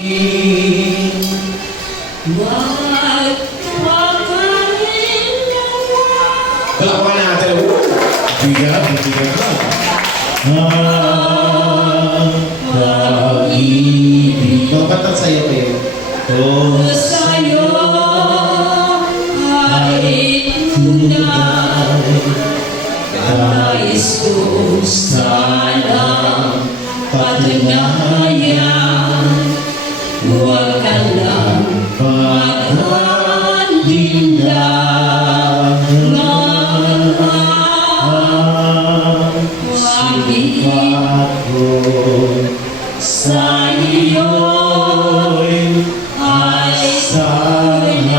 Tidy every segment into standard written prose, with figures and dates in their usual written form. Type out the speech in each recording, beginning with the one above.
Palakpakan natin. Bigat, bigat na. Pag-ibig. Dapat ang sayo kayo. Sa'yo ay tunay. Nais ko sanang patunayan. Huwag ka lang pag-alinlangan. Pag-ibig sa iyo'y ay sana'y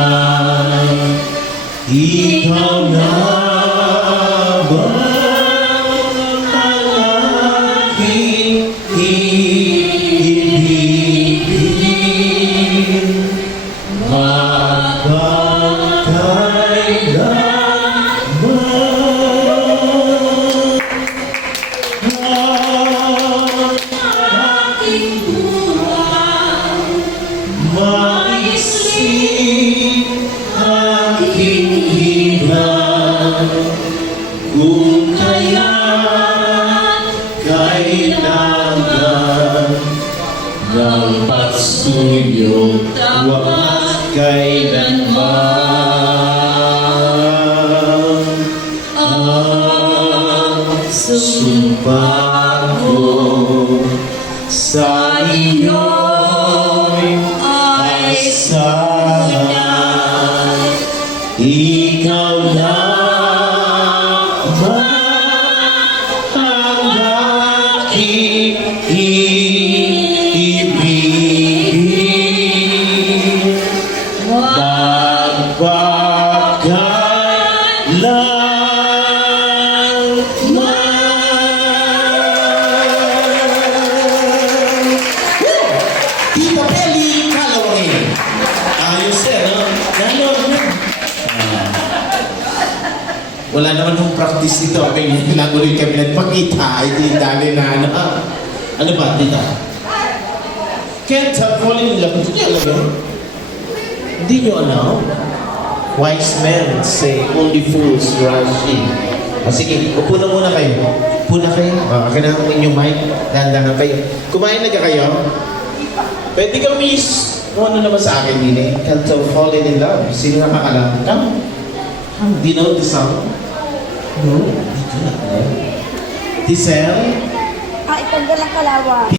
ikaw na ba ang aking ibigin magpagkailanman. Maisip aking hirap kung kaya't kailangan ng pagsuyo huwag kailanman. Ang sumpa ko sa iyo'y ay sana'y ikaw lamang ang aking ibigin magpagkailanman. Tita Peli Calaway. Ayos eh, no? Ganon na. Wala naman yung practice ito. Kaya naguloy kami nagpakita. Ay, di dali na ano. Ano ba, tita? Can't help falling in love. Hindi nyo alam yun? Hindi nyo alam? Wise men say only fools rush in. Sige, upo na muna kayo. Upo na kayo. Akin na ang inyong mic. Dahan-dahan kayo. Kumain na ka kayo? Pwede ka miss. Kung ano naman sa akin din eh. Can't help falling in love. Sino nakakalam? Come. Do you know the song? No? Di ko na. Tisel? Itanggal ang kalawa.